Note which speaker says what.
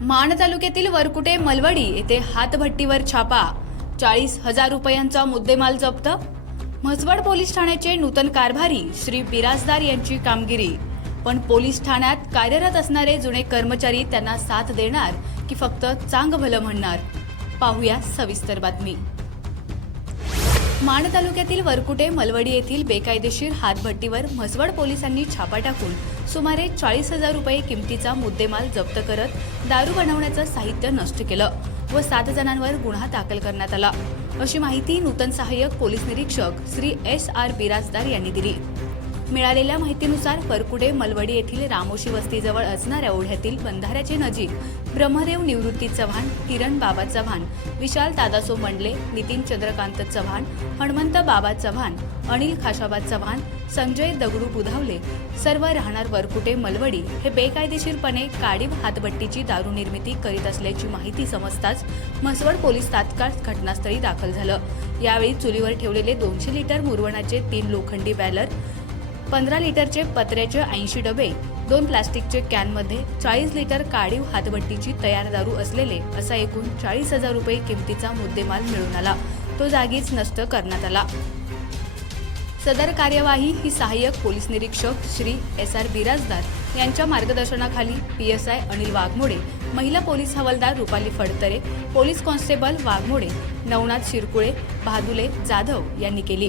Speaker 1: माण तालुक्यातील वरकुटे मलवडी येथे हातभट्टीवर छापा. चाळीस हजार रुपयांचा मुद्देमाल जप्त. म्हसवड पोलीस ठाण्याचे नूतन कारभारी श्री बिराजदार यांची कामगिरी. पण पोलीस ठाण्यात कार्यरत असणारे जुने कर्मचारी त्यांना साथ देणार की फक्त चांग भलं म्हणणार? पाहूया सविस्तर बातमी. माण तालुक्यातील वरकुटे मलवडी येथील बेकायदेशीर हातभट्टीवर म्हसवड पोलिसांनी छापा टाकून सुमारे चाळीस हजार रुपये किमतीचा मुद्देमाल जप्त करत दारू बनवण्याचं साहित्य नष्ट केलं व सात जणांवर गुन्हा दाखल करण्यात आला. अशी माहिती नूतन सहाय्यक पोलीस निरीक्षक श्री एस आर बिराजदार यांनी दिली. मिळालेल्या माहितीनुसार परकुडे मलवडी येथील रामोशी वस्तीजवळ असणाऱ्या ओढ्यातील बंधाऱ्याचे नजीक ब्रह्मदेव निवृत्ती चव्हाण किरण बाबा चव्हाण विशाल दादासो मंडले नितीन चंद्रकांत चव्हाण हणमंत बाबा चव्हाण अनिल खाशाबा चव्हाण संजय दगडू बुधावले सर्व राहणार वरकुटे मलवडी हे बेकायदेशीरपणे काडीव हातबट्टीची दारू निर्मिती करीत असल्याची माहिती समजताच म्हसवड पोलीस तात्काळ घटनास्थळी दाखल झालं. यावेळी चुलीवर ठेवलेले दोनशे लिटर मुरवणाचे तीन लोखंडी बॅलर पंधरा लिटरचे पत्र्याचे ऐंशी डबे दोन प्लास्टिकचे कॅनमध्ये चाळीस लिटर काळीव हातभट्टीची तयार दारू असलेले असा एकूण चाळीस हजार रुपये किमतीचा मुद्देमाल मिळून आला. तो जागीच नष्ट करण्यात आला. सदर कार्यवाही ही सहाय्यक पोलीस निरीक्षक श्री एस आर बिराजदार यांच्या मार्गदर्शनाखाली P S I Anil Waghmode महिला पोलीस हवालदार रुपाली फडतरे पोलीस कॉन्स्टेबल वाघमोडे नवनाथ शिरकुळे बहादुले जाधव यांनी केली.